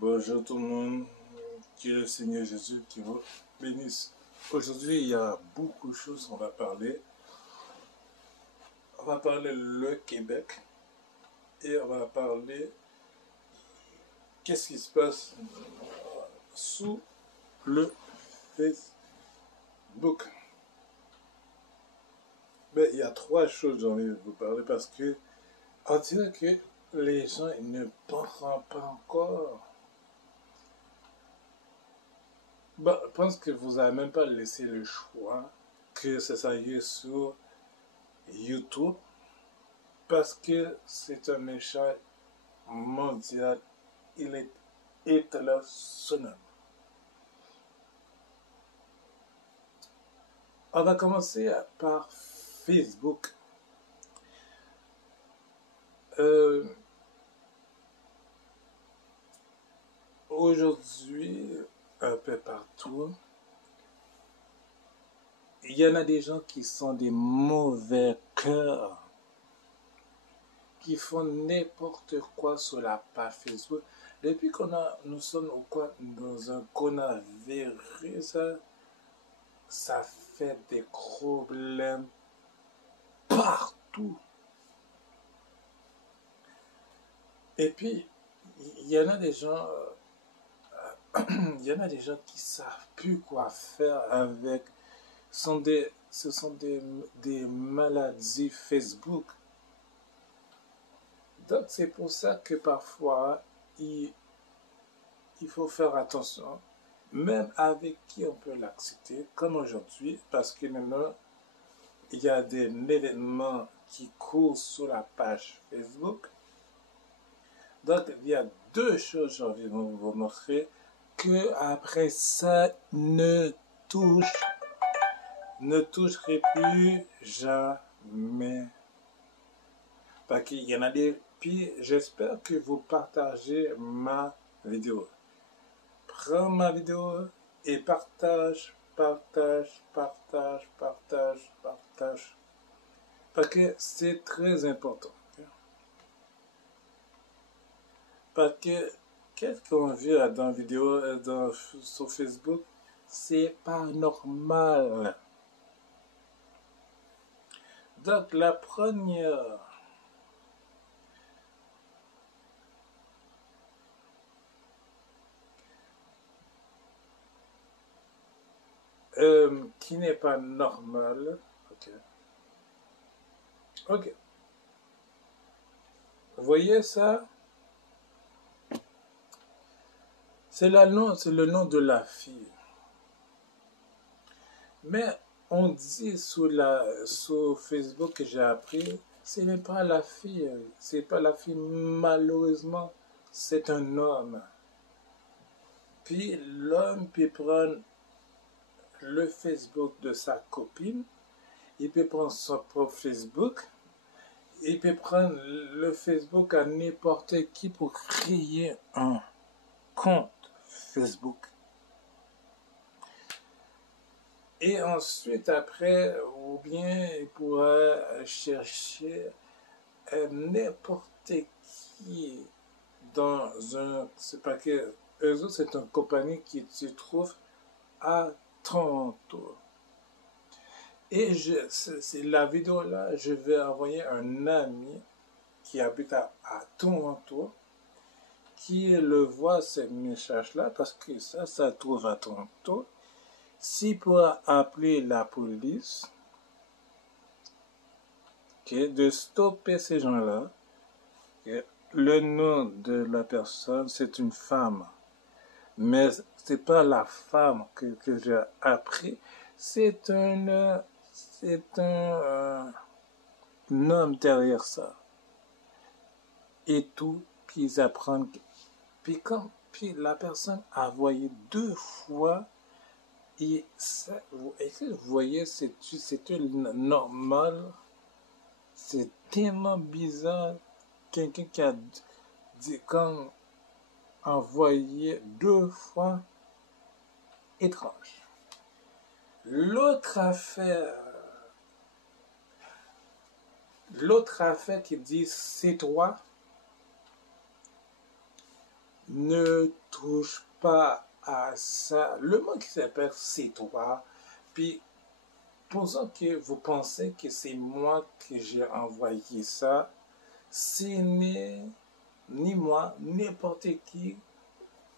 Bonjour tout le monde, que le Seigneur Jésus qui vous bénisse. Aujourd'hui, il y a beaucoup de choses qu'on va parler. On va parler le Québec et on va parler qu'est-ce qui se passe sous le Facebook. Ben, il y a trois choses dont je vais vous parler parce que on dirait que les gens ne pensent pas encore. Bah, je pense que vous n'avez même pas laissé le choix que ça aille sur YouTube parce que c'est un méchant mondial. Il est international. On va commencer par Facebook. Aujourd'hui, un peu partout, il y en a des gens qui sont des mauvais cœurs, qui font n'importe quoi sur la page Facebook. Depuis nous sommes dans un coronavirus, ça fait des problèmes partout. Et puis, il y en a des gens, il y en a des gens qui savent plus quoi faire avec. Ce sont des maladies Facebook. Donc, c'est pour ça que parfois, il faut faire attention, même avec qui on peut l'accepter, comme aujourd'hui, parce que maintenant, il y a des événements qui courent sur la page Facebook. Donc, il y a deux choses que j'ai envie de vous montrer que après ça ne toucherai plus jamais. Parce qu'il y en a des. Puis j'espère que vous partagez ma vidéo. Prends ma vidéo et partage. Parce que c'est très important. Parce que qu'est-ce qu'on vit dans la vidéo sur Facebook, c'est pas normal. Donc la première qui n'est pas normale. Ok. Vous voyez ça? C'est le nom de la fille. Mais on dit sur Facebook que j'ai appris, ce n'est pas la fille. C'est pas la fille, malheureusement, c'est un homme. Puis l'homme peut prendre le Facebook de sa copine, il peut prendre son propre Facebook, il peut prendre le Facebook à n'importe qui pour créer un compte Facebook. Et ensuite, après, ou bien il pourra chercher n'importe qui dans un... C'est pas que... Eux autres, c'est une compagnie qui se trouve à Toronto. Et c'est la vidéo là, je vais envoyer un ami qui habite à Toronto, qui le voit ce message là, parce que ça trouve à Toronto. S'il pourra appeler la police, de stopper ces gens-là, le nom de la personne, c'est une femme. Mais c'est pas la femme que j'ai appris, c'est un homme derrière ça. Et tout, puis ils apprennent. Puis la personne a voyé 2 fois. Et ça, vous voyez, c'est normal. C'est tellement bizarre. Quelqu'un qui a dit, quand envoyé 2 fois, étrange. L'autre affaire qui dit, c'est toi, ne touche pas à ça. Le mot qui s'appelle c'est toi. Puis, posons que vous pensez que c'est moi que j'ai envoyé ça. Ce n'est ni moi, n'importe qui.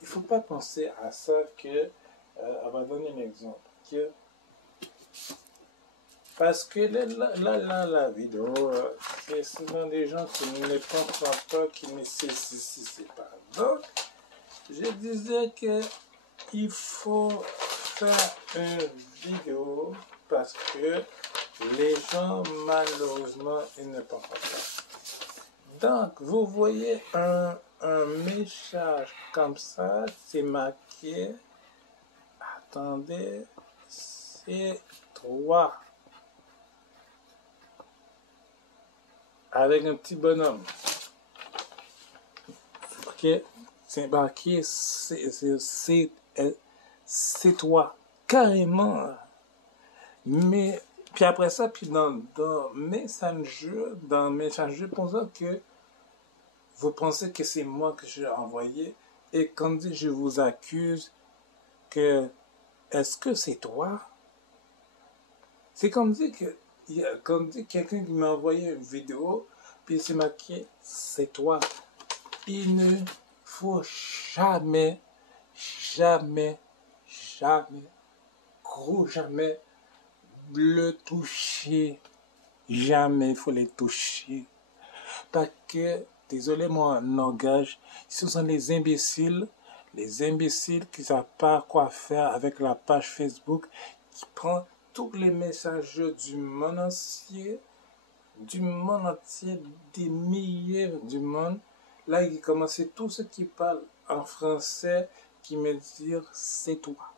Il ne faut pas penser à ça que... on va donner un exemple. Que, parce que la vidéo, c'est souvent des gens qui ne comprennent pas, qui ne savent pas. Donc, je disais que il faut faire une vidéo parce que les gens, malheureusement, ils ne comprennent pas. Donc, vous voyez un message comme ça, c'est marqué, attendez, c'est 3 avec un petit bonhomme. Ok, c'est marqué, c'est toi, carrément. Mais, puis après ça, puis dans Messenger, pensant que vous pensez que c'est moi que j'ai envoyé, et quand je vous accuse que, est-ce que c'est toi? C'est comme dire que, comme dit quelqu'un qui m'a envoyé une vidéo, puis c'est marqué, c'est toi. Il ne faut jamais, jamais, jamais, gros jamais, le toucher. Jamais il faut les toucher. Parce que, désolé mon langage, ce sont les imbéciles qui ne savent pas quoi faire avec la page Facebook, qui prend tous les messages du monde entier, des milliers du monde. Là, il commence tout ce qui parle en français, qui me dire c'est toi.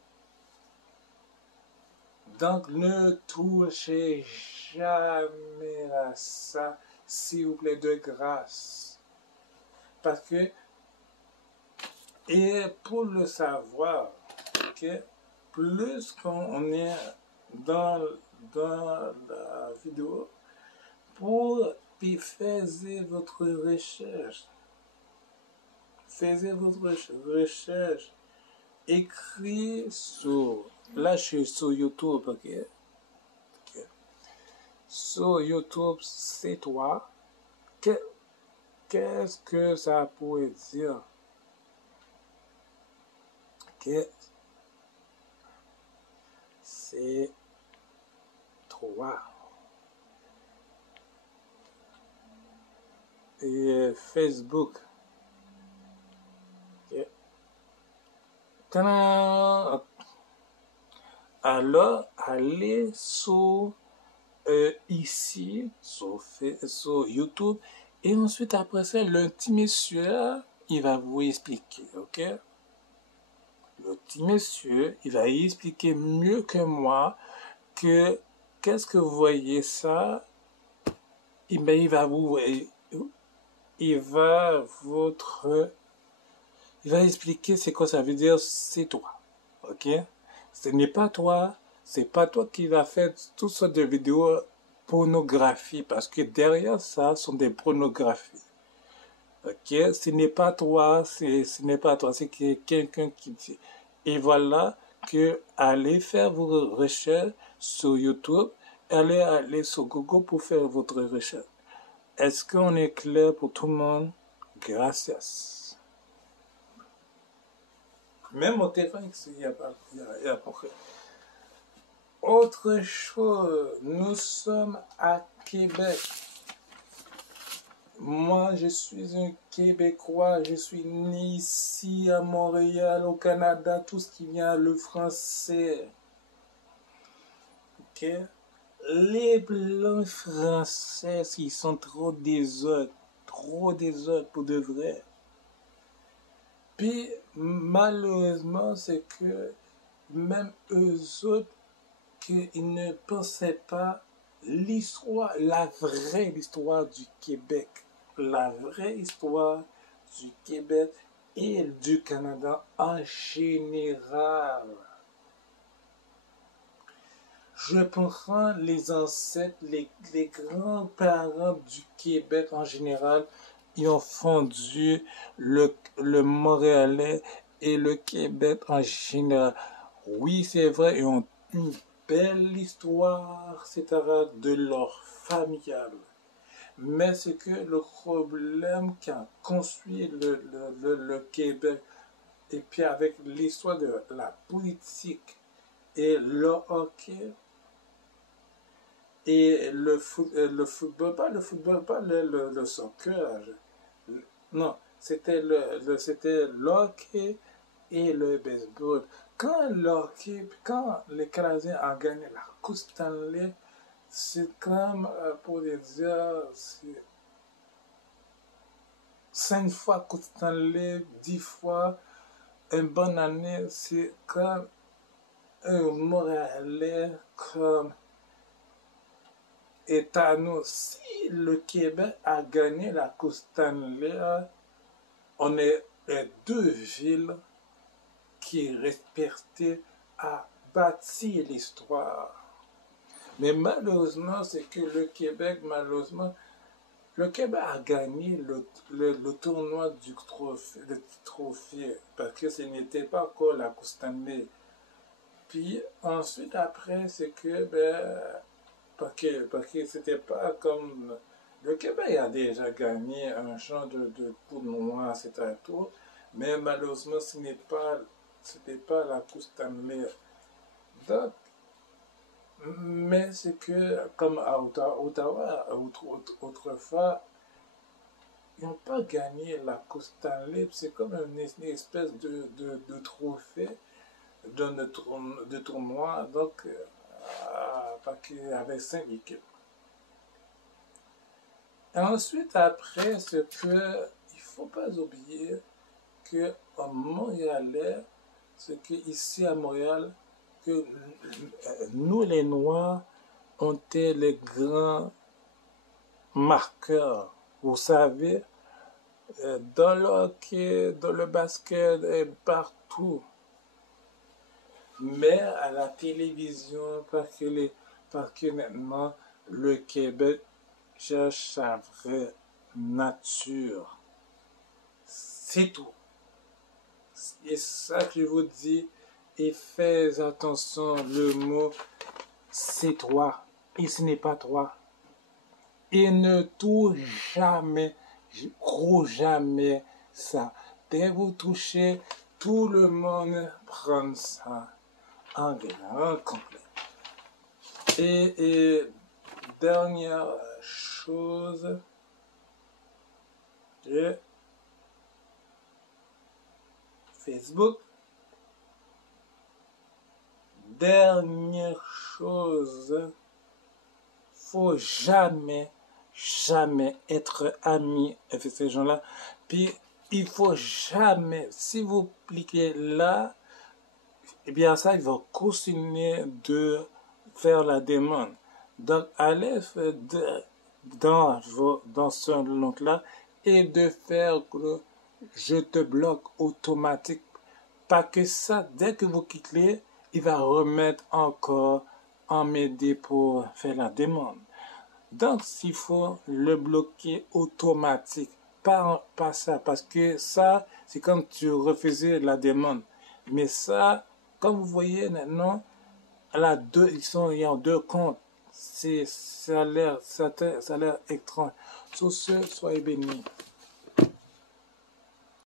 Donc, ne touchez jamais à ça, s'il vous plaît, de grâce. Parce que, et pour le savoir, que plus qu'on est dans la vidéo, puis faites votre recherche. Faites votre recherche. Écris sur... Là, je suis sur YouTube, ok? Sur YouTube, c'est toi. Qu'est-ce que ça pourrait dire? Que c'est toi. Et Facebook. Okay. Alors, allez sur ici, sur YouTube, et ensuite, après ça, le petit monsieur, il va vous expliquer, ok? Le petit monsieur, il va expliquer mieux que moi que qu'est-ce que vous voyez ça, et bien, il va expliquer c'est quoi ça veut dire, c'est toi, ok? Ce n'est pas toi, c'est pas toi qui va faire toutes sortes de vidéos pornographie, parce que derrière ça sont des pornographies. Ok, ce n'est pas toi, ce n'est pas toi, c'est quelqu'un qui dit. Et voilà que allez faire vos recherches sur YouTube, allez sur Google pour faire votre recherche. Est-ce qu'on est clair pour tout le monde? Gracias. Même au téléphone, il n'y a pas de... Autre chose, nous sommes à Québec. Moi, je suis un Québécois, je suis né ici à Montréal, au Canada, tout ce qui vient, le français. Ok? Les blancs français, ils sont trop désordres pour de vrai. Puis, malheureusement, c'est que même eux autres, qu'ils ne pensaient pas l'histoire, la vraie histoire du Québec. La vraie histoire du Québec et du Canada en général. Je prends les ancêtres, les grands-parents du Québec en général, ils ont fondu le Montréalais et le Québec en général. Oui, c'est vrai, ils ont une belle histoire, etc., de leur familial. Mais c'est que le problème qui a construit le Québec, et puis avec l'histoire de la politique et le hockey, et le football, pas le soccer. Non, c'était le hockey et le baseball. Quand les Canadiens ont gagné la Coupe Stanley, c'est comme, pour les dire, c'est 5 fois Coupe Stanley, 10 fois, une bonne année, c'est comme un Montréalais, comme Etano. Si le Québec a gagné la Coupe Stanley, on est les deux villes qui respectaient à bâtir l'histoire. Mais malheureusement, c'est que le Québec, le Québec a gagné le tournoi du trophée, parce que ce n'était pas encore la Coupe Stanley. Puis ensuite, après, c'est que, parce que c'était pas comme. Le Québec a déjà gagné un genre de tournoi, etc. tout, mais malheureusement, c'était pas la Coupe Stanley. Donc, mais c'est que, comme à Ottawa, autrefois, ils n'ont pas gagné la Coupe Stanley. C'est comme une espèce de trophée de tournoi, donc, avec 5 équipes. Et ensuite, après, c'est que, il ne faut pas oublier qu'en Montréalais, c'est qu'ici à Montréal, que nous les Noirs, on était les grands marqueurs. Vous savez, dans le hockey, dans le basket, et partout. Mais à la télévision, parce que maintenant, le Québec cherche sa vraie nature. C'est tout. Et ça que je vous dis, et faites attention, le mot c'est toi, et ce n'est pas toi. Et ne touche jamais, jamais ça. Dès que vous touchez, tout le monde prend ça en grand complet. Et dernière chose, Facebook. Dernière chose, faut jamais être ami avec ces gens-là. Puis, il faut jamais, si vous cliquez là, eh bien ça, il va continuer de faire la demande. Donc, allez dans ce link-là et de faire le je te bloque automatique. Pas que ça, dès que vous cliquez, il va remettre encore en m'aider pour faire la demande. Donc, il faut le bloquer automatique. Pas ça, parce que ça, c'est comme tu refusais la demande. Mais ça, comme vous voyez maintenant, ils ont deux comptes. Ça a l'air étrange. Sur ce, soyez bénis.